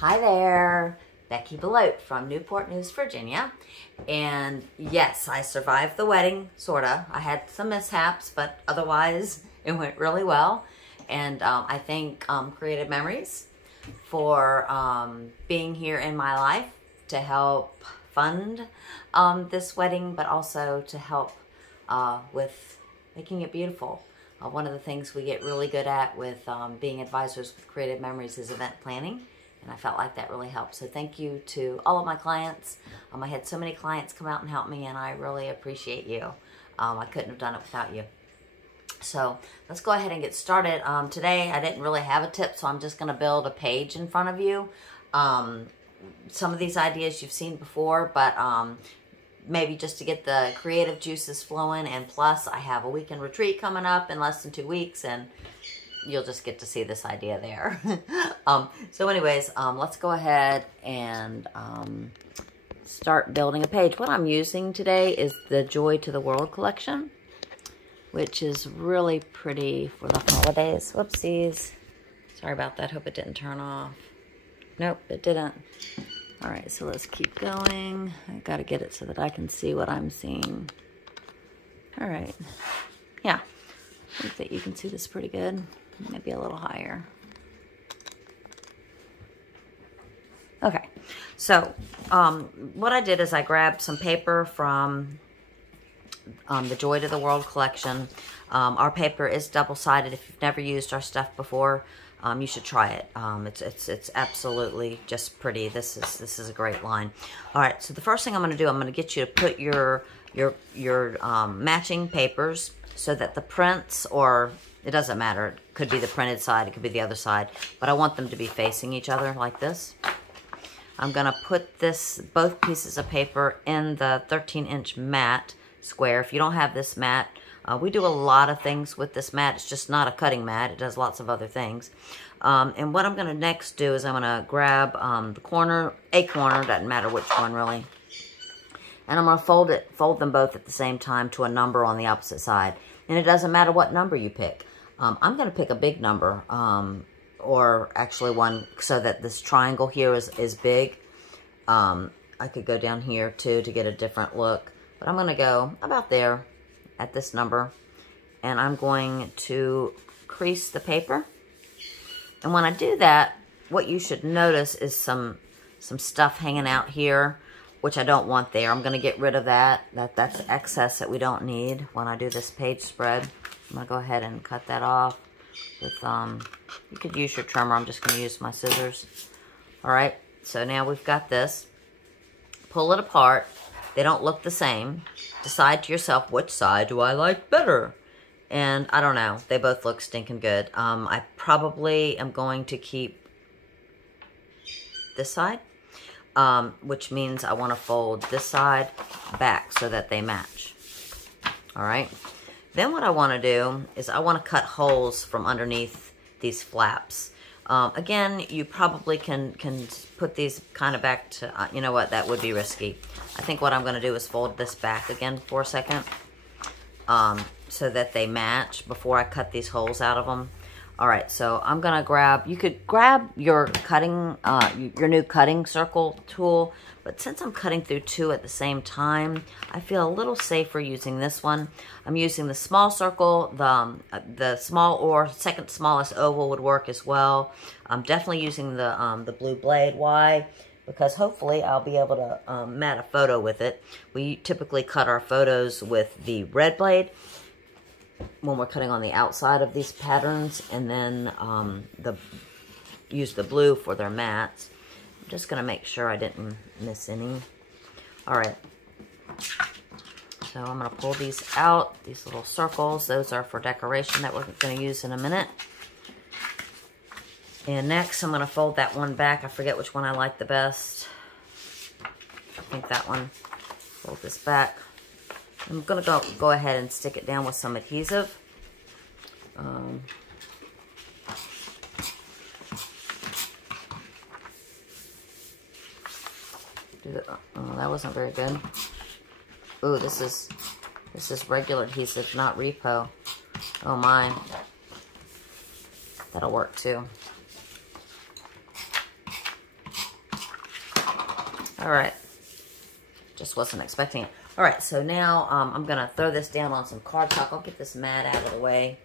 Hi there, Beckie Belote from Newport News, Virginia. And yes, I survived the wedding, sorta. I had some mishaps, but otherwise it went really well. And I thank Creative Memories for being here in my life to help fund this wedding, but also to help with making it beautiful. One of the things we get really good at with being advisors with Creative Memories is event planning. And I felt like that really helped. So thank you to all of my clients. I had so many clients come out and help me, and I really appreciate you. I couldn't have done it without you. So let's go ahead and get started. Today I didn't really have a tip, so I'm just going to build a page in front of you. Some of these ideas you've seen before, but maybe just to get the creative juices flowing. And plus, I have a weekend retreat coming up in less than 2 weeks, and you'll just get to see this idea there. So anyways, let's go ahead and start building a page. What I'm using today is the Joy to the World collection, which is really pretty for the holidays. Whoopsies. Sorry about that. Hope it didn't turn off. Nope, it didn't. All right, so let's keep going. I got to get it so that I can see what I'm seeing. All right. Yeah, I think that you can see this pretty good. Maybe a little higher. Okay, so what I did is I grabbed some paper from the Joy to the World collection. Our paper is double-sided. If you've never used our stuff before, you should try it. It's absolutely just pretty. This is a great line. All right, so the first thing I'm going to do, I'm going to get you to put your matching papers so that the prints, or it doesn't matter, it could be the printed side, it could be the other side, but I want them to be facing each other like this. I'm going to put both pieces of paper in the 13-inch mat square. If you don't have this mat, we do a lot of things with this mat. It's just not a cutting mat. It does lots of other things. And what I'm going to next do is I'm going to grab the corner, a corner, doesn't matter which one really, and I'm going to fold them both at the same time to a number on the opposite side. And it doesn't matter what number you pick. I'm going to pick a big number, or actually one so that this triangle here is big. I could go down here too to get a different look, but I'm going to go about there at this number, and I'm going to crease the paper. And when I do that, what you should notice is some stuff hanging out here, which I don't want there. I'm going to get rid of that. That's excess that we don't need when I do this page spread. I'm going to go ahead and cut that off with, you could use your trimmer. I'm just going to use my scissors. All right, so now we've got this. Pull it apart. They don't look the same. Decide to yourself, which side do I like better? And I don't know. They both look stinking good. I probably am going to keep this side, which means I want to fold this side back so that they match. All right. Then what I want to do is I want to cut holes from underneath these flaps. Again, you probably can put these kind of back to, you know what, that would be risky. I think what I'm going to do is fold this back again for a second so that they match before I cut these holes out of them. All right, so I'm going to grab, you could grab your cutting, your new cutting circle tool, but since I'm cutting through two at the same time, I feel a little safer using this one. I'm using the small circle, the small or second smallest oval would work as well. I'm definitely using the blue blade. Why? Because hopefully I'll be able to mat a photo with it. We typically cut our photos with the red blade when we're cutting on the outside of these patterns, and then use the blue for their mats. I'm just going to make sure I didn't miss any. All right. So I'm going to pull these out, these little circles. Those are for decoration that we're going to use in a minute. And next I'm going to fold that one back. I forget which one I like the best. I think that one. Fold this back. I'm going to go ahead and stick it down with some adhesive. Oh, that wasn't very good. Ooh, this is regular adhesive, not Repo. Oh my. That'll work too. All right. Just wasn't expecting it. All right, so now I'm going to throw this down on some cardstock. I'll get this mat out of the way.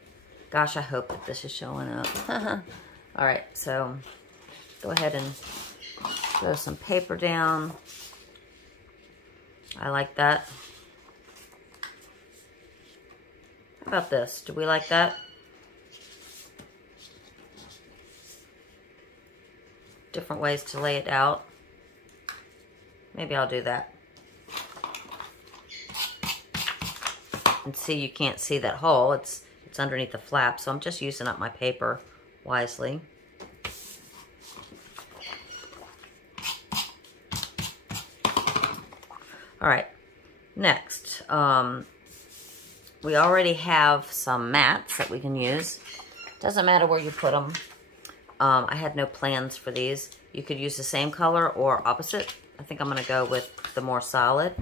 Gosh, I hope that this is showing up. All right, so go ahead and throw some paper down. I like that. How about this? Do we like that? Different ways to lay it out. Maybe I'll do that. And see, you can't see that hole. It's underneath the flap, so I'm just using up my paper wisely. All right, next, we already have some mats that we can use. Doesn't matter where you put them. I had no plans for these. You could use the same color or opposite. I think I'm going to go with the more solid.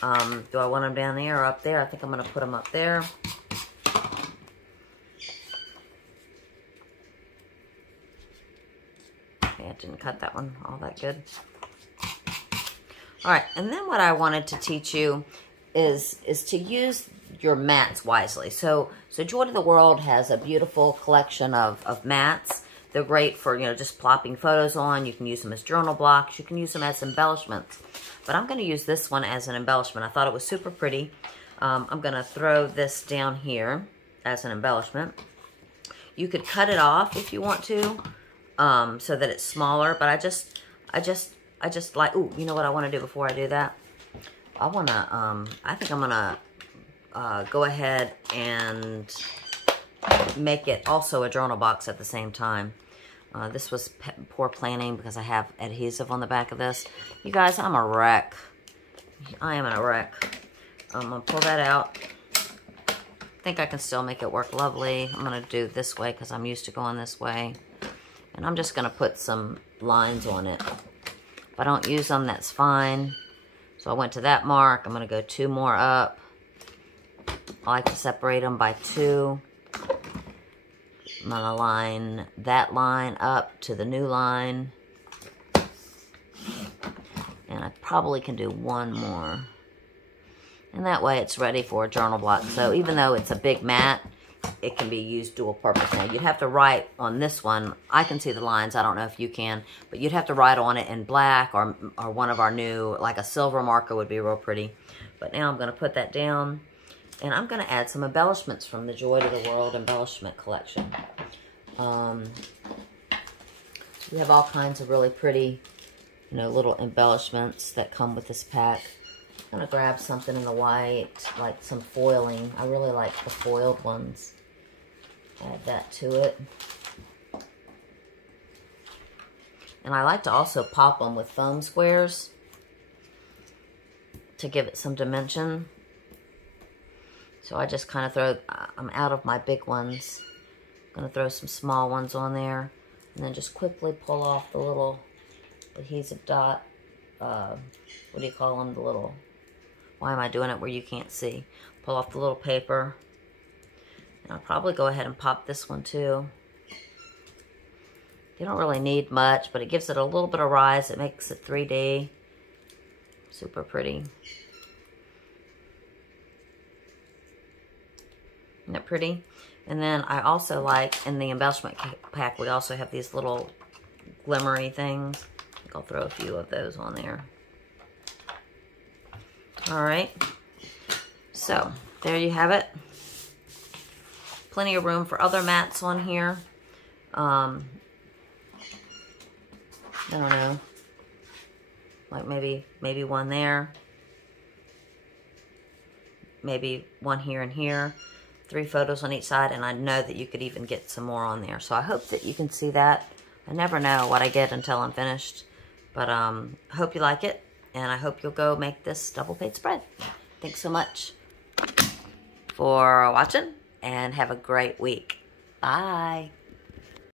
Do I want them down there or up there? I think I'm going to put them up there. Okay, I didn't cut that one all that good. All right, and then what I wanted to teach you is to use your mats wisely. So Joy to the World has a beautiful collection of mats. They're great for, you know, just plopping photos on. You can use them as journal blocks. You can use them as embellishments. But I'm going to use this one as an embellishment. I thought it was super pretty. I'm going to throw this down here as an embellishment. You could cut it off if you want to, so that it's smaller. But I just like, ooh, you know what I want to do before I do that? I want to, I think I'm going to go ahead and make it also a journal box at the same time. This was poor planning because I have adhesive on the back of this. You guys, I'm a wreck. I am in a wreck. I'm going to pull that out. I think I can still make it work lovely. I'm going to do it this way because I'm used to going this way. And I'm just going to put some lines on it. If I don't use them, that's fine. So I went to that mark. I'm going to go 2 more up. I like to separate them by 2. I'm going to line that line up to the new line. And I probably can do 1 more. And that way it's ready for a journal block. So even though it's a big mat, it can be used dual purpose. Now you'd have to write on this one. I can see the lines. I don't know if you can. But you'd have to write on it in black or one of our new, like a silver marker would be real pretty. But now I'm going to put that down. And I'm going to add some embellishments from the Joy to the World embellishment collection. We have all kinds of really pretty, you know, little embellishments that come with this pack. I'm going to grab something in the white, like some foiling. I really like the foiled ones. Add that to it. And I like to also pop them with foam squares to give it some dimension. So I just kind of throw, I'm out of my big ones. I'm going to throw some small ones on there. And then just quickly pull off the little adhesive dot. What do you call them? The little, why am I doing it where you can't see? Pull off the little paper. And I'll probably go ahead and pop this one too. You don't really need much, but it gives it a little bit of rise. It makes it 3D. Super pretty. Isn't that pretty? And then I also like, in the embellishment pack, we also have these little glimmery things. I think I'll throw a few of those on there. All right. So, there you have it. Plenty of room for other mats on here. I don't know. Like maybe one there. Maybe one here and here. 3 photos on each side, and I know that you could even get some more on there. So I hope that you can see that. I never know what I get until I'm finished. But I hope you like it, and I hope you'll go make this double page spread. Thanks so much for watching, and have a great week. Bye.